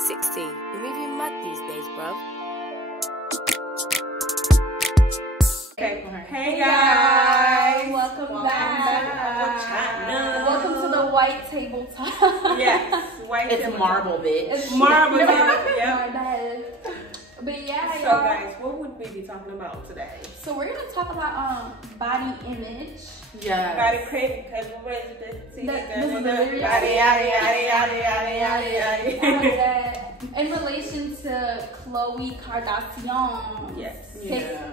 16. You're even mad these days, bro. Okay. Hey guys! Welcome back. Welcome to the white table talk. Yes, white It's table marble, bitch. It's marble, yeah. But yeah, so guys, what would we be talking about today? So we're gonna talk about body image. Yeah. Body cream, because what is this? In relation to Khloe Kardashian. Yes.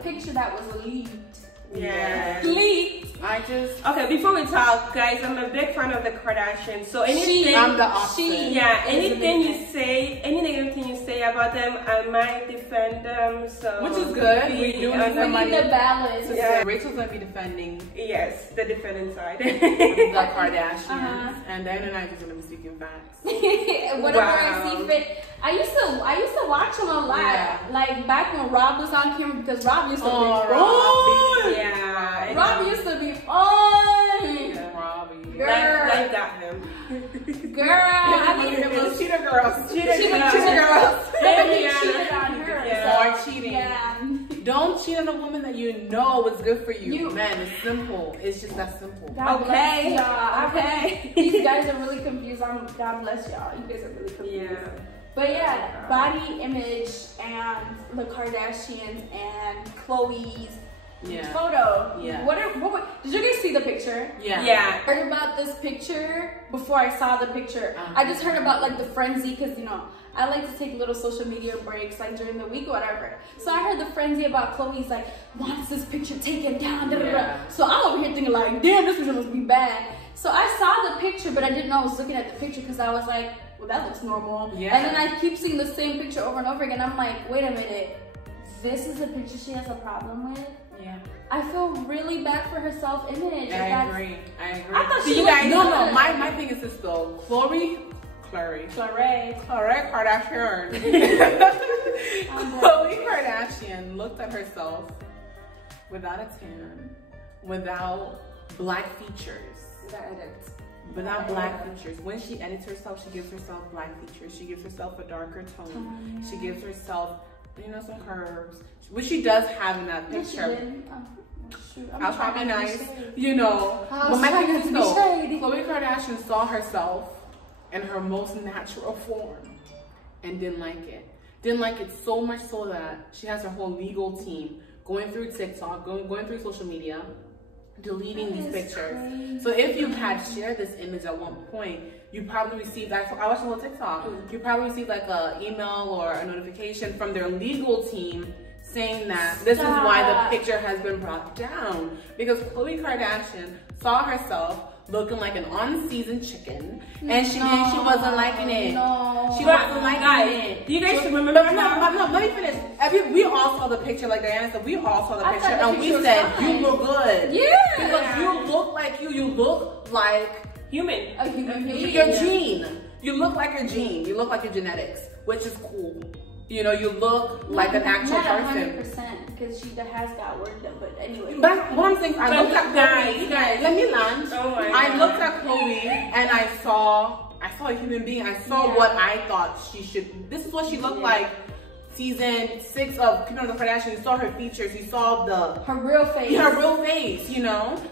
Picture that was leaked. Yeah. Leaked. Okay, before we talk, guys, I'm a big fan of the Kardashians. So anything, I'm the opposite. anything you say, any negative thing you say about them, I might defend them. So which is good. We need the balance. Yeah. Rachel's gonna be defending. Yes, the defending side. The Kardashians, and Diana and I are just gonna be speaking facts. Whatever I see fit. I used to watch them a lot. Yeah. Like back when Rob was on camera, because Rob used to be Robbie. Yeah. Rob used to be on. Yeah, Robbie. Girl. Life got him. Girl. I mean, it was cheater girls. Cheater girls. Nobody cheated on her. Yeah. Or cheating. Yeah. Don't cheat on a woman that you know is good for you. Man, it's simple. It's just that simple. God Okay. bless y'all. Okay. These guys are really confused. God bless y'all. You guys are really confused. Yeah. But yeah, body image and the Kardashians and Khloe's photo. Yeah. What did you guys see the picture? Yeah. Yeah. I heard about this picture before I saw the picture. I just heard about like the frenzy because I like to take little social media breaks like during the week or whatever. So I heard the frenzy about Khloe's like wants this picture taken down. So I'm over here thinking like, damn, this picture must be bad. So I saw the picture, but I didn't know I was looking at the picture because I was like, well, that looks normal. Yeah. And then I keep seeing the same picture over and over again. I'm like, wait a minute, this is a picture she has a problem with? Yeah. I feel really bad for her self-image. I agree. I thought she she guys, was no. good. My thing is this though. Khloe Kardashian. Khloe Kardashian looked at herself without a tan, without black features. Without black features. When she edits herself, she gives herself black features. She gives herself a darker tone. She gives herself, some curves, which she does have in that picture. I'll try to be nice, But my thing is though, Khloe Kardashian saw herself in her most natural form and didn't like it. Didn't like it so much so that she has her whole legal team going through TikTok, going through social media, deleting these pictures. Crazy. So if you had shared this image at one point, you probably received, I watched a little TikTok, you probably received like an email or a notification from their legal team saying that this is why the picture has been brought down. Because Khloe Kardashian saw herself looking like an unseasoned chicken, and she wasn't liking it. She wasn't liking it. You guys remember? No, let me finish. We all saw the picture, like Diana said. We all saw the picture, and we said you look good. Yeah, because you look like you look like human. Your gene. You look like your gene. You look like your genetics, which is cool. You look like an actual person. 100%, because she has got work done. But anyway. But what I'm saying, I looked at Khloe. You guys, let me land. Oh my God. I looked at Khloe and I saw a human being. I saw what I thought she should. This is what she looked like. Season 6 of Keeping Up with the Kardashians. You saw her features. You saw her real face. Her real face.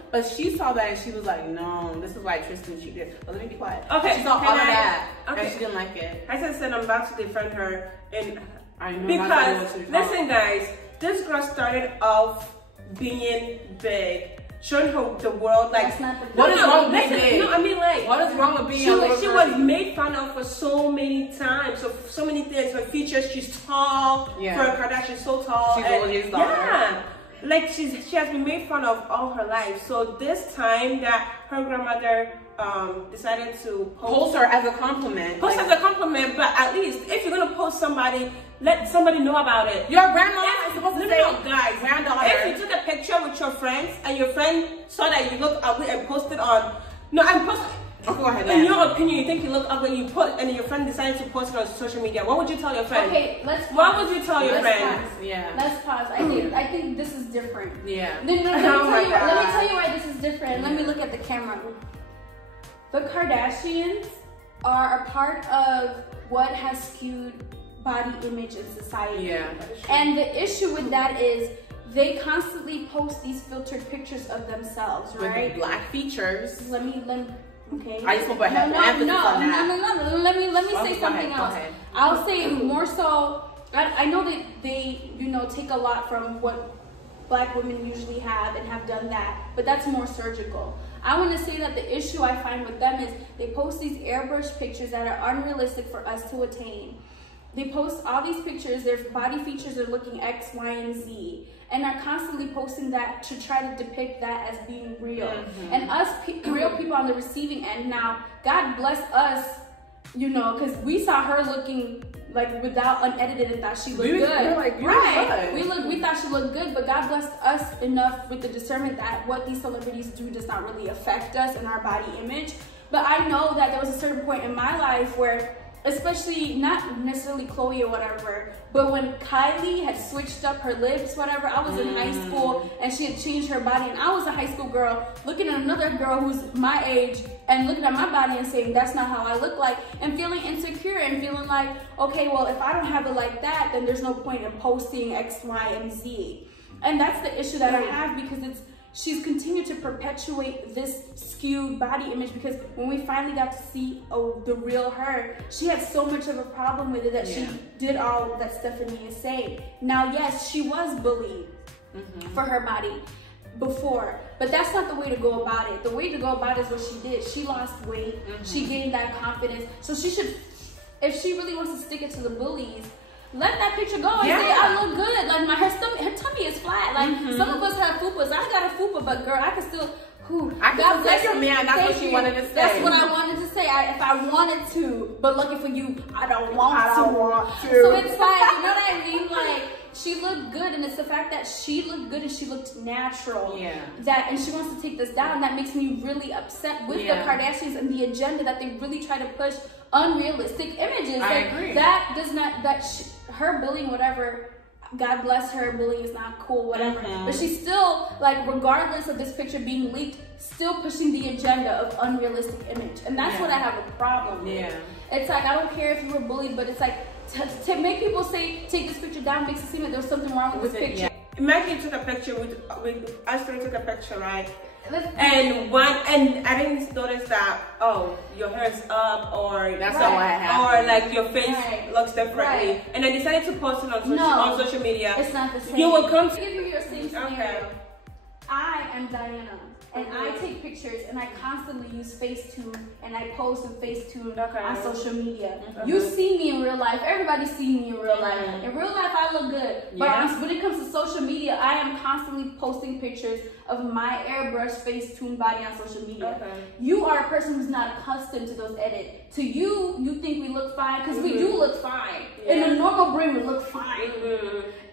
But she saw that and she was like, no, this is why Tristan cheated. But let me be quiet. Okay. She saw all of that and Okay. she didn't like it. As I said, I'm about to defend her, I know because listen, guys, this girl started off being big, showing her the world like what is wrong with being big? No, I mean like what is wrong with being she was made fun of for so many times, so many things. Her features, she's tall. For a Kardashian, so tall. She's always tall. Yeah. Like she has been made fun of all her life. So this time that her grandmother decided to post her as a compliment. Post as a compliment, but at least if you're gonna post somebody, let somebody know about it. Your grandma is supposed to say, guys, granddaughter. If you took a picture with your friends and your friend saw that you look ugly and posted on, go ahead. In your opinion, you think you look ugly, you put, and your friend decided to post it on social media. What would you tell your friend? Okay, let's. What would you tell your friend? Pause. Yeah. Let's pause. I think this is different. Yeah. Let me tell you why this is different. Let me look at the camera. The Kardashians are a part of what has skewed body image in society. Yeah. And the issue with that is they constantly post these filtered pictures of themselves, right? With black features. Let me, okay. I just want to put emphasis on that. No. Let me say something else. Go ahead. I'll say more so. I know that they, take a lot from what Black women usually have and have done that, but that's more surgical. I want to say that the issue I find with them is they post these airbrushed pictures that are unrealistic for us to attain. They post all these pictures, their body features are looking X, Y, and Z, and are constantly posting that to try to depict that as being real. And us real people on the receiving end now, God bless us, because we saw her looking like without unedited and thought she looked good. We were like, right. We thought she looked good, but God blessed us enough with the discernment that what these celebrities do does not really affect us and our body image. But I know that there was a certain point in my life where, especially not necessarily Khloe or whatever, but when Kylie had switched up her lips, whatever, I was in high school and she had changed her body, and I was a high school girl looking at another girl who's my age and looking at my body and saying that's not how I look like, and feeling insecure and feeling like, okay, well, if I don't have it like that, then there's no point in posting X, Y, and Z. And that's the issue that I have, because she's continued to perpetuate this skewed body image, because when we finally got to see the real her, she had so much of a problem with it that she did all that Stephanie is saying. Now, yes, she was bullied for her body before, but that's not the way to go about it. The way to go about it is what she did. She lost weight, she gained that confidence, so she should, if she really wants to stick it to the bullies, let that picture go and say, I look good. Like her tummy is flat. Like some of us have FUPAs. I got a FUPA, but girl, I can still. I can take your man. That's what you wanted to say. That's what I wanted to say. If I wanted to, but lucky for you, I don't want to. So it's like, you know what I mean? Like, she looked good, and it's the fact that she looked good and she looked natural. Yeah. And she wants to take this down. That makes me really upset with the Kardashians and the agenda that they really try to push unrealistic images. I agree. That does not. Her bullying, whatever. God bless her, bullying is not cool, whatever. But she's still, like, regardless of this picture being leaked, still pushing the agenda of unrealistic image. And that's what I have a problem with. It's like, I don't care if you were bullied, but it's like, to make people say, take this picture down, makes it seem like there's something wrong with this picture. Imagine you took a picture with us three took a picture, right? And I didn't notice that, your hair is up, or that's not what happened, or like your face looks differently, and I decided to post it on social media. It's not the same. You will come to give you your same scenario. I am Diana, and I take pictures, and I constantly use Facetune, and I post in Facetune on social media. You see me in real life. Everybody sees me in real life. In real life, I look good. But when it comes to social media, I am constantly posting pictures of my airbrush Facetune body on social media. You are a person who's not accustomed to those edits. To you, you think we look fine, because we do look fine. In a normal brain, we look fine.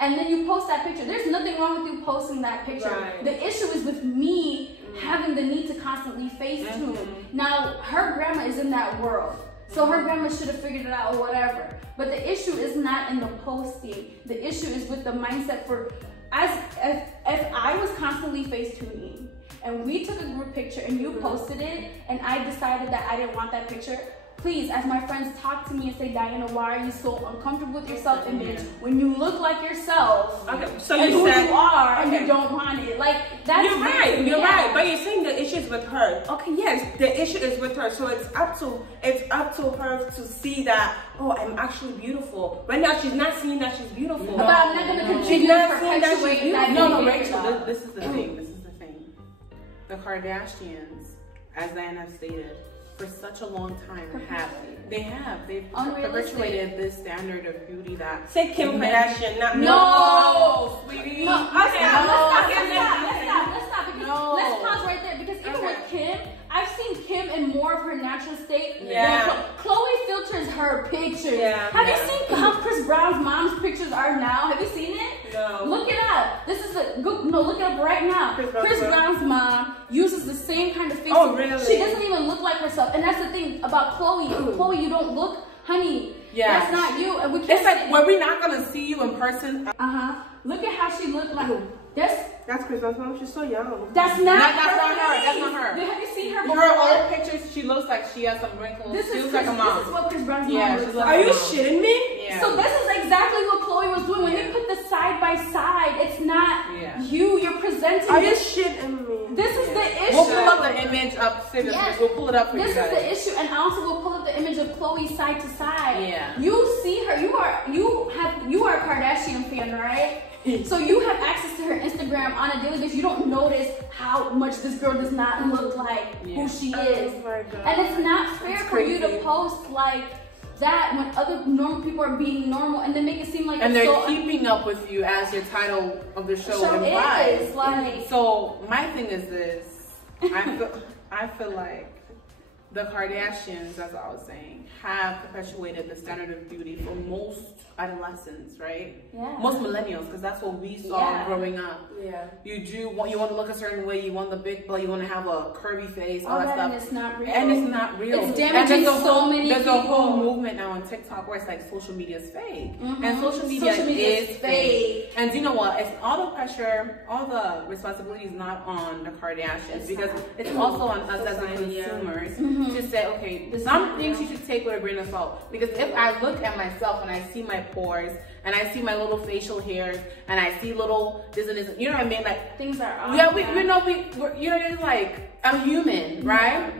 And then you post that picture. There's nothing wrong with you posting that picture. The issue is with me having the need to constantly Facetune. Now, her grandma is in that world. So her grandma should have figured it out or whatever. But the issue is not in the posting. The issue is with the mindset for, if I was constantly Facetuning and we took a group picture and you posted it and I decided that I didn't want that picture, please, as my friends talk to me and say, Diana, why are you so uncomfortable with your self-image when you look like yourself? So and you who said, you are and you don't want it. Like, that's you're right. But you're saying the issue is with her. Okay, yes, the issue is with her. So it's up to her to see that, I'm actually beautiful. Right now, she's not seeing that she's beautiful. But I'm not gonna continue to perpetuate that. No, Rachel, this is the thing. The Kardashians, as Diana stated, for such a long time they've perpetuated this standard of beauty that say Kim Kardashian, not sweetie. No, let's stop. Let's pause right there, because even with Kim, I've seen Kim in more of her natural state. Khloe filters her pictures. Have you seen how Chris Brown's mom's pictures are now? Have you seen it? No. Look it up. Look it up right now. Chris Brown's mom uses the same kind of face. Oh, really? She doesn't even look like herself. And that's the thing about Khloe. Khloe, you don't look, honey. That's not you. And we can't. It's like, were we not gonna see you in person? Look at how she looked like. That's Chris Brown's mom. She's so young. That's not her. Have you seen her? Her old pictures, she looks looks like she has some wrinkles. She looks like a This mom. is what Chris Brown's Yeah, mom she looks looks like. Are you shitting me? Yeah. So this is exactly what Khloe was doing. When they put the side by side, it's not you. You're presenting. Are you shitting me? This is the issue. We'll pull up the image up. Yes. We'll pull it up for you This guys. is the issue, and also we'll pull up the image of Khloe side to side. Yeah. You see her. You are a Kardashian fan, right? So you have access to her Instagram on a daily basis. You don't notice how much this girl does not look like who she is. Oh my God. And it's not fair for you to post like that when other normal people are being normal and then make it seem like and it's they're so keeping up with you as your title of the show show implies. is like So my thing is this: I feel like the Kardashians, as I was saying, have perpetuated the standard of beauty for most adolescents, right? Yeah. Most millennials, because that's what we saw growing up. Yeah. You want to look a certain way, you want the big butt, you want to have a curvy face, all that stuff. And it's not real. And it's not real. It's damaging so many There's people. a whole movement now on TikTok where it's like social media is fake. Mm-hmm. And social media is fake. fake. And do you know what? It's all the pressure, all the responsibility is not on the Kardashians because it's also on us as the consumers to say, okay, some things you should take with a grain of salt. Because if I look at myself and I see my pores and I see my little facial hairs and I see little this and this, you know what I mean? Like Things are off. yeah, we're like I'm human, right?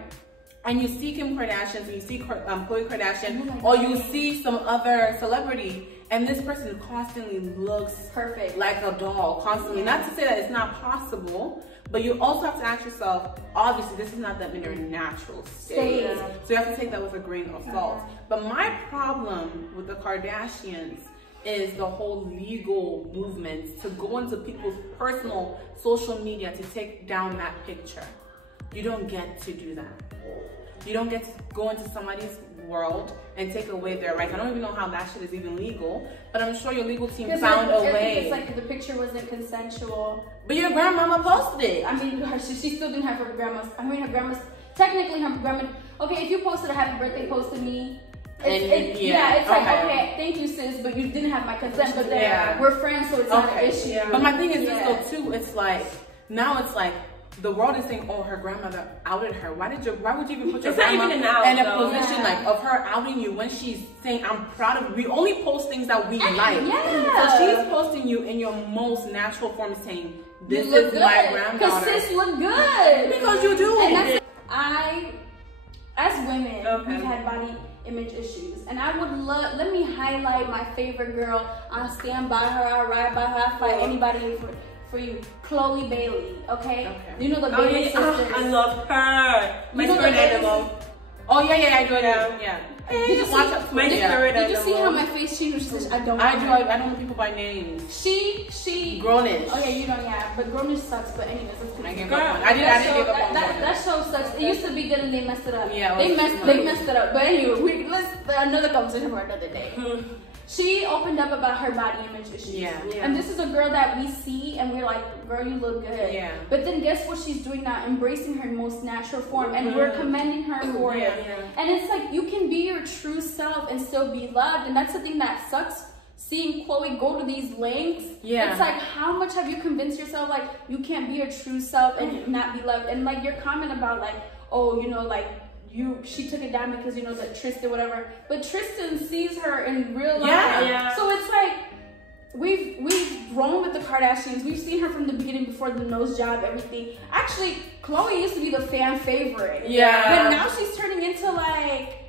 And you see Kim Kardashian, and you see Khloe Kardashian, or you see some other celebrity, and this person constantly looks perfect, like a doll, constantly. Not to say that it's not possible, but you also have to ask yourself, obviously, this is not them in their natural state. So you have to take that with a grain of salt. But my problem with the Kardashians is the whole legal movement to go into people's personal social media to take down that picture. You don't get to do that. You don't get to go into somebody's world and take away their rights. I don't even know how that shit is even legal, but I'm sure your legal team found a way. It's like the picture wasn't consensual. But your grandmama posted it. I mean, she still didn't have her grandma's. Technically her grandma. Okay, if you posted a happy birthday post to me, it's like, okay, thank you, sis, but you didn't have my consent. But then we're friends, so it's not an issue. But my thing is this though too. It's like now it's like the world is saying, oh, her grandmother outed her. Why would you even put your grandma in a position like of her outing you when she's saying, I'm proud of you. We only post things that we like. So she's posting you in your most natural form, saying, this is my granddaughter. Because sis look good. Because you do. And as women, we've had body image issues, and I would let me highlight my favorite girl. I stand by her, I ride by her, I fight anybody for you. Khloe Bailey, okay? You know the Bailey sisters. I love her. My spirit animal. Oh yeah, I do. Yeah. Did you see how my face changed? I don't know people by names. She Grownish. Oh yeah, you don't. Yeah, but Grownish sucks. But anyways, I didn't give up on that show sucks. It used to be good and they messed it up. Yeah, they messed it up. But anyway, let's another conversation for another day. She opened up about her body image issues. Yeah. And this is a girl that we see and we're like, girl, you look good. Yeah. But then guess what she's doing now? Embracing her most natural form. And we're commending her for it. And it's like, you can be your true self and still be loved. And that's the thing that sucks. Seeing Khloe go to these lengths. Yeah. It's like, how much have you convinced yourself like you can't be your true self and not be loved? And like your comment about like, oh, you know, like, she took it down because, you know, that Tristan, whatever. But Tristan sees her in real life. Yeah. So it's like, we've grown with the Kardashians. We've seen her from the beginning before the nose job, everything. Actually, Khloe used to be the fan favorite. Yeah. But now she's turning into like...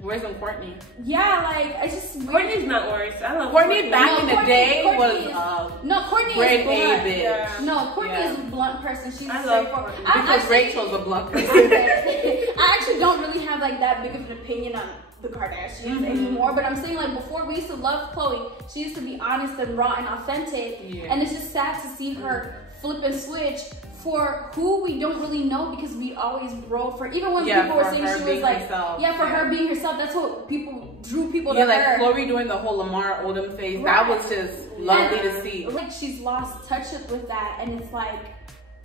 Where's Courtney? Yeah, like, I just... Courtney's not worse. I love Courtney. Back in the day was Courtney grade is blunt. A bitch. Yeah. No, Courtney is a blunt person. She's straightforward. Because Rachel's a blunt person. I actually don't really have like that big of an opinion on the Kardashians anymore, but I'm saying like before we used to love Khloe. She used to be honest and raw and authentic, and it's just sad to see her flip and switch for who we don't really know, because we always grow for, even when people were saying she was like herself. For her being herself, that's what people drew people to her. Like Khloe doing the whole Lamar Odom phase, that was just lovely to see. Like she's lost touch with that, and it's like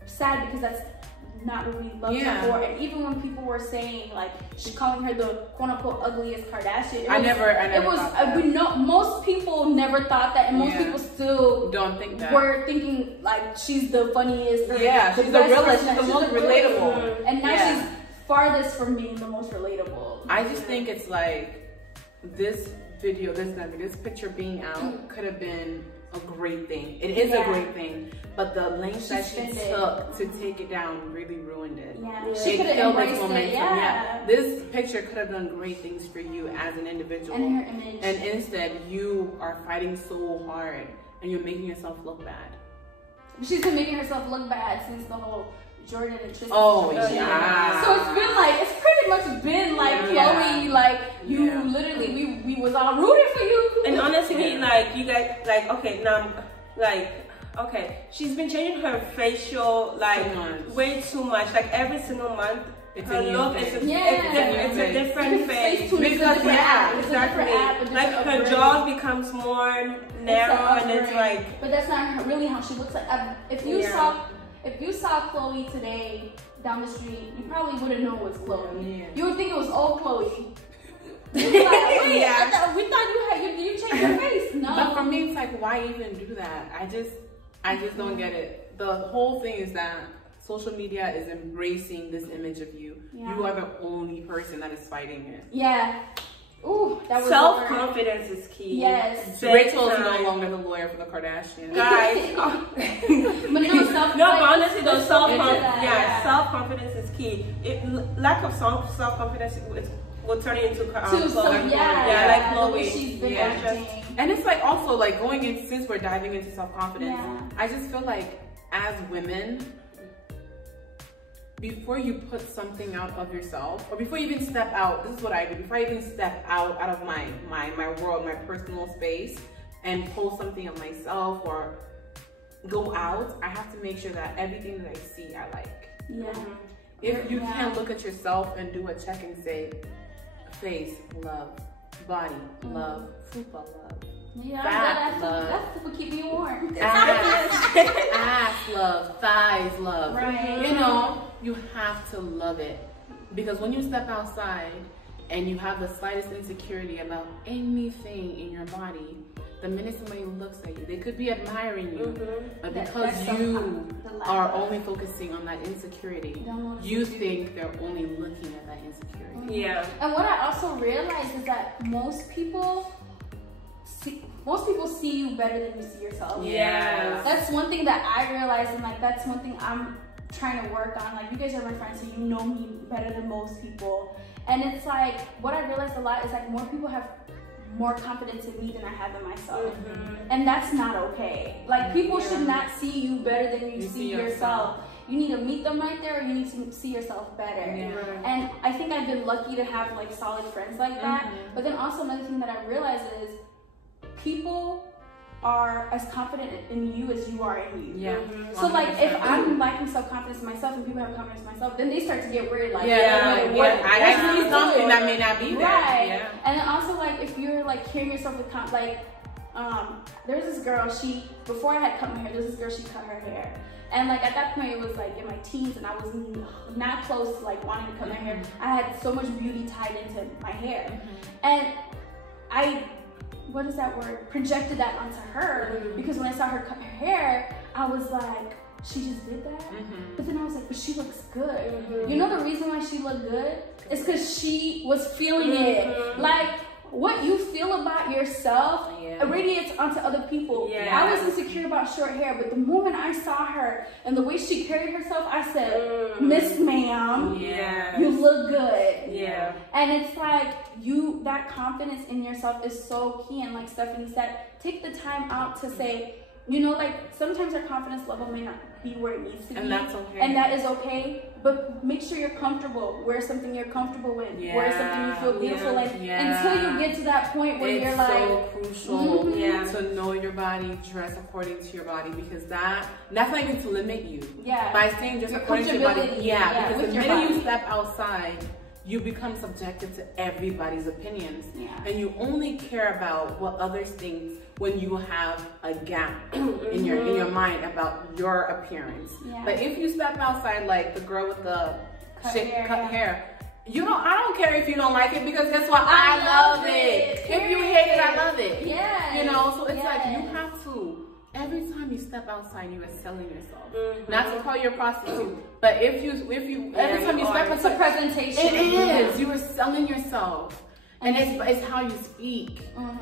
sad because that's not what we loved her for. And even when people were saying like she's calling her the quote unquote ugliest Kardashian, I never thought that. We know most people never thought that, and most people still don't think that. We're thinking like she's the funniest. She's the realest, she's the most relatable. And now she's farthest from being the most relatable. I just think it's like this video, this picture being out could have been a great thing. It is a great thing, but the length that she took to take it down really ruined it. Yeah, she could have embraced it. Yeah. This picture could have done great things for you as an individual, and her image. And instead, you are fighting so hard, and you're making yourself look bad. She's been making herself look bad since the whole Jordan and Tristan. Oh yeah. So it's been like, it's pretty much been like Khloe, like you literally, we was all rooting for you. And honestly, like you guys, like okay, now, like okay, she's been changing her facial like way too much. Like every single month, her look is it's a different face. Because exactly, like her jaw becomes more narrow, and it's like. But that's not really how she looks like. If you saw Khloe today down the street, you probably wouldn't know it was Khloe. Yeah. You would think it was old Khloe. You'd be like, wait, we thought you changed your face. No. But for me, it's like, why even do that? I just don't get it. The whole thing is that social media is embracing this image of you. Yeah. You are the only person that is fighting it. Yeah. Ooh, that was self-confidence is key. Yes. Rachel is no longer the lawyer for the Kardashians. Guys. But but honestly, though, self-confidence is key. Lack of self-confidence will turn it into like Khloe. She's been and it's like also like going in, since we're diving into self-confidence, I just feel like as women, before you put something out of yourself, or before you even step out, this is what I do, before I even step out of my world, my personal space, and post something of myself or go out, I have to make sure that everything that I see, I like. Yeah. If you can't look at yourself and do a check and say, face, love, body, love, FUPA, love. Yeah, fat love. That's what keep me warm. Ass love, thighs love. Right. You know, you have to love it. Because when you step outside and you have the slightest insecurity about anything in your body, the minute somebody looks at you, they could be admiring you, but because you are only focusing on that insecurity, you think they're only looking at that insecurity. Yeah. And what I also realized is that most people see you better than you see yourself. Yeah. That's one thing that I realized, and like that's one thing I'm trying to work on. Like you guys are my friends, so you know me better than most people. And it's like what I realized a lot is like more people have more confidence in me than I have in myself. And that's not okay. Like people should not see you better than you see yourself. You need to meet them right there, or you need to see yourself better. And I think I've been lucky to have like solid friends like that. But then also another thing that I realized is people are as confident in you as you are in you. So like if I'm lacking self-confidence in myself and people have confidence in myself, then they start to get worried like, I see something that may not be there. Right. And then also like if you're like hearing yourself with there's this girl, before I had cut my hair, there's this girl, she cut her hair. And like at that point it was like in my teens and I was not close to like wanting to cut my hair. I had so much beauty tied into my hair. And I projected that onto her because when I saw her cut her hair, I was like, she just did that? But then I was like, but she looks good. You know the reason why she looked good? It's because she was feeling it. Like, what you feel about yourself radiates onto other people. I was insecure about short hair, but the moment I saw her and the way she carried herself, I said, Miss Ma'am, you look good. And it's like, that confidence in yourself is so key. And like Stephanie said, take the time out to say, you know, like sometimes our confidence level may not be where it needs to be. And that's okay. And that is okay. But make sure you're comfortable. Wear something you're comfortable with. Wear something you feel beautiful in. Until you get to that point where you're like... It's so crucial to know your body, dress according to your body, because that's not even to limit you. By saying just according to your body. Because the minute you step outside, you become subjected to everybody's opinions. And you only care about what others think when you have a gap in your mind about your appearance. But if you step outside like the girl with the cut hair, I don't care if you don't like it, because guess what? I love it. If you hate it, I love it. You know, so it's like you have to, every time you step outside, you are selling yourself. Not to call you a prostitute, but if you every time you step It's a presentation. It is. You are selling yourself. And it's how you speak.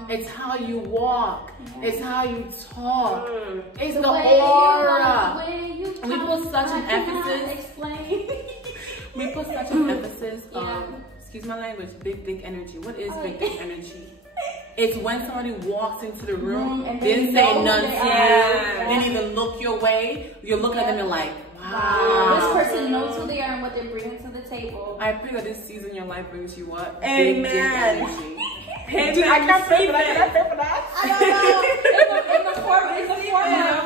It's how you walk. It's how you talk. It's the aura. We put such an emphasis. We put such an emphasis on, excuse my language, big dick energy. What is big dick energy? It's when somebody walks into the room, and didn't say nothing, didn't even look your way. You're looking at them and like, wow. This person knows who they are and what they're bringing to the table. I pray that this season your life brings you what? Amen. Big dick energy. I can't pray for that. Can I pray for that? I don't know. In the form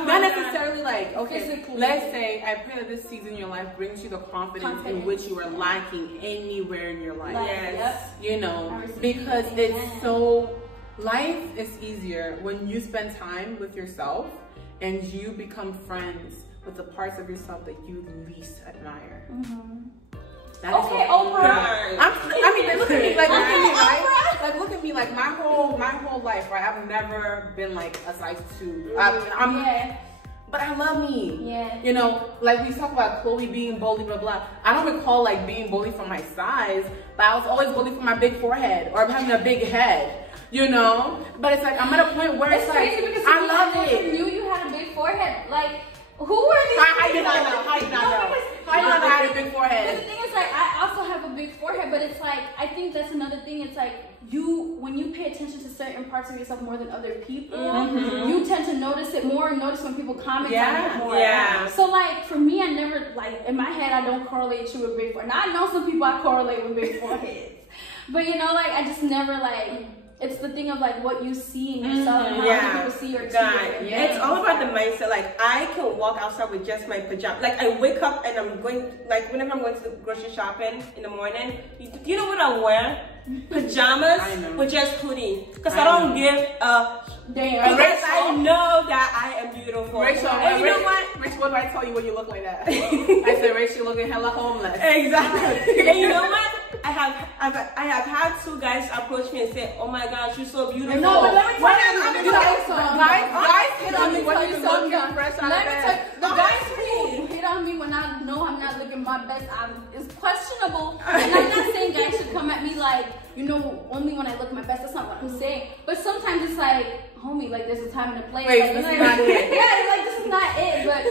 not necessarily like, okay, physically. Let's say, I pray that this season your life brings you the confidence in which you are lacking anywhere in your life. Yes. You know, because it's so, life is easier when you spend time with yourself and you become friends with the parts of yourself that you least admire. Okay, Oprah. I mean, look at me, like, look at me, right? Like, look at me, like, my whole life, right? I've never been like a size 2. But I love me. Yeah. You know, like we talk about Khloe being bullied, blah blah. I don't recall like being bullied for my size, but I was always bullied for my big forehead or having a big head. You know, but it's like I'm at a point where it's like I love it. You had a big forehead, like. Who are these? How you not know? How you not know? How you not know I had a big forehead? But the thing is, like, I also have a big forehead, but it's like, I think that's another thing. It's like, when you pay attention to certain parts of yourself more than other people, you tend to notice it more and notice when people comment on it more. Yeah. So, like, for me, I never, like, in my head, I don't correlate you with big forehead. Now, I know some people I correlate with big foreheads. But, you know, like, I just never, like... It's the thing of like what you see in yourself and how other people see your It's all about the mindset. Like I can walk outside with just my pajamas. Like I wake up and I'm going, like whenever I'm going to the grocery shopping in the morning, you know what I wear? Pajamas with just hoodie. Because I don't give a damn. Because I know that I am beautiful. Rachel, and you know what? Rachel, what do I tell you when you look like that? I said, Rachel, looking hella homeless. Exactly. And you know what? I have had 2 guys approach me and say, "Oh my gosh, you're so beautiful." No, but let me tell you something. Guys hit on me when you looking fresh out of bed. The guys who hit on me when I know I'm not looking my best, it's questionable. And I'm not saying guys should come at me like, you know, only when I look my best. That's not what I'm saying. But sometimes it's like, homie, like there's a time and a place. Wait, like, this is not it. Yeah, like this is not it. But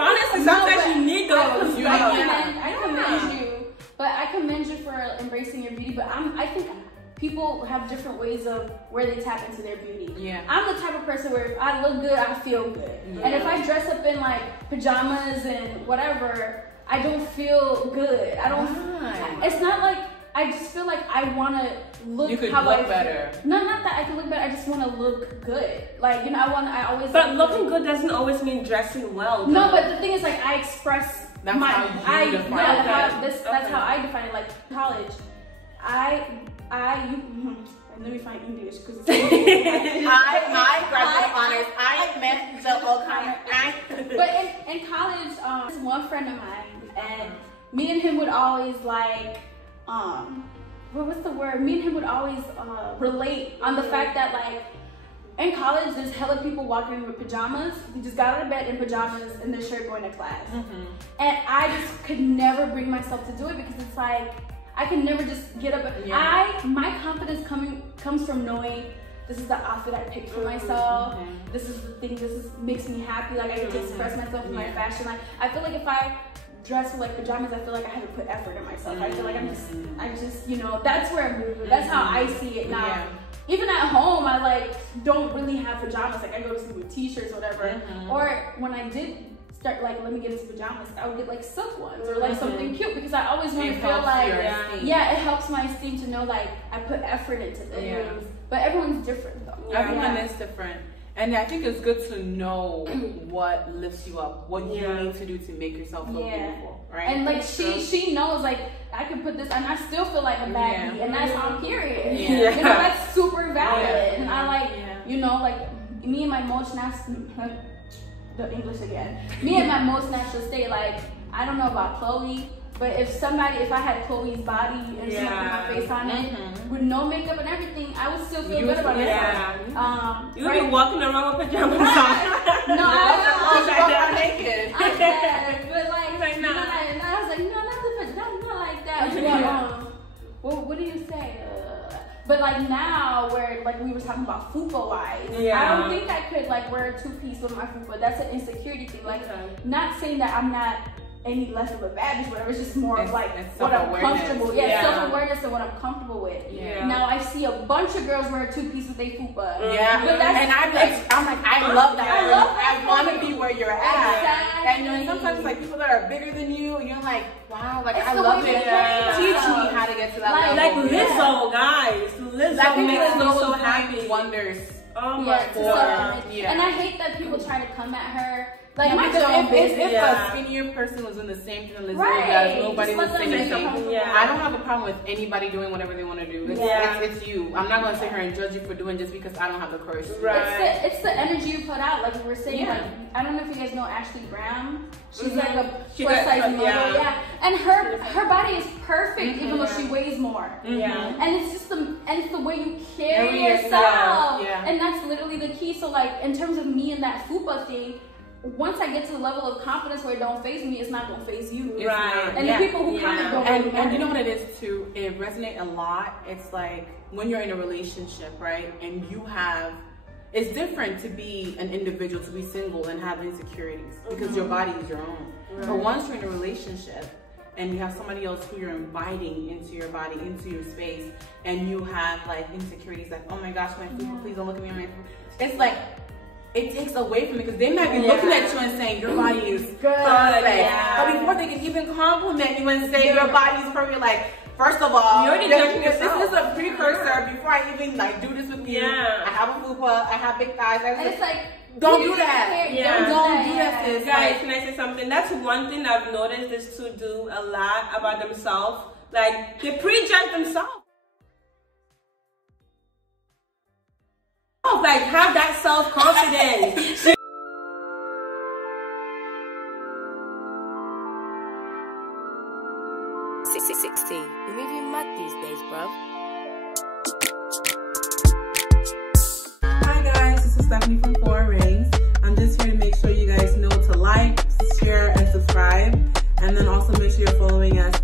honestly, sometimes you need those. I commend you. But I commend you for embracing your beauty. But I think people have different ways of where they tap into their beauty. Yeah. I'm the type of person where if I look good, I feel good. Yeah. And if I dress up in like pajamas and whatever, I don't feel good. I don't. It's not like I just feel like I want to look. You could how look I better. Feel. No, not that I can look better. I just want to look good. Like you know, I always. But looking good doesn't always mean dressing well. Though. No, but the thing is, like I express. That's how you define it. That's how I define it. Like college, let me find English because I graduate honors. I met the O'Connor. But in college, this one friend of mine, and me and him would always like, what's the word? Me and him would always relate on the fact that like. In college, there's hella people walking in with pajamas. They just got out of bed in pajamas and their shirt going to class. And I just could never bring myself to do it because it's like, I can never just get up. My confidence comes from knowing this is the outfit I picked for myself. This is the thing, makes me happy. Like I get to express myself in my fashion. Like I feel like if I dress with like pajamas, I feel like I have to put effort in myself. I feel like I just, you know, that's where I'm moving. That's how I see it now. Even at home, I like don't really have pajamas. Like I go to sleep with t-shirts or whatever. Or when I did start like, let me get into pajamas, I would get like silk ones or like something cute because I always want to feel like, it helps my esteem to know like I put effort into things. But everyone's different though. Everyone is different. And I think it's good to know what lifts you up, what you need to do to make yourself feel beautiful, right? And like she knows like I can put this and I still feel like a baddie, and that's how I'm period. You know, that's super valid. And I like, you know, like me and my most natural, the English again. Me and my most natural state, like I don't know about Khloe. But if I had Khloe's body and she put my face on it, with no makeup and everything, I would still feel good about myself. You would be walking around with pajamas on. No, I was naked. I said, but like, and I was like, no, not like that. But like now, where like we were talking about FUPA wise, I don't think I could like wear a 2-piece with my FUPA. That's an insecurity thing. Like, not saying that I'm not any less of a bad bitch, whatever. It's just more of like what I'm comfortable. Self-awareness and what I'm comfortable with. Now I see a bunch of girls wear a 2-piece with their FUPA. But that's, and I'm like, I love that. I want to be where you're at. And you know, sometimes like people that are bigger than you, and you're like, wow, like I love it. Teach me how to get to that level. Like Lizzo, guys. Lizzo makes me so happy. Wonders. Oh my God. And I hate that people try to come at her. Like, if a skinnier person was in the same thing as Lizzo does, nobody was saying anything. I don't have a problem with anybody doing whatever they want to do. It's you. I'm not going to sit here and judge you for doing just because I don't have the courage. It's the energy you put out. Like we were saying, like, I don't know if you guys know Ashley Graham. She's like a plus size model. And her body is perfect, even though she weighs more. And it's just the way you carry yourself. And that's literally the key. So like in terms of me and that FUPA thing, once I get to the level of confidence where it don't faze me, it's not gonna faze you. And the people who comment don't really matter. And you know what it is too? It resonates a lot. It's like when you're in a relationship, right? And you have, it's different to be an individual, to be single and have insecurities because your body is your own. But once you're in a relationship and you have somebody else who you're inviting into your body, into your space, and you have like insecurities, like, oh my gosh, my food, please don't look at me on my food. It's like, it takes away from it because they might be looking at you and saying your body is perfect. But before they can even compliment you and say your body is perfect, like, first of all, this is a precursor before I even like do this with you. I have a FUPA, I have big thighs. And it's like, don't do that. Don't do that, sis. Guys, can I say something? That's one thing I've noticed is to do a lot about themselves. Like, they prejudge themselves. Like, have that self-confidence. 16. You're moving mad these days, bro. Hi guys, this is Stephanie from 4 Rings. I'm just here to make sure you guys know to like, share, and subscribe. And then also make sure you're following us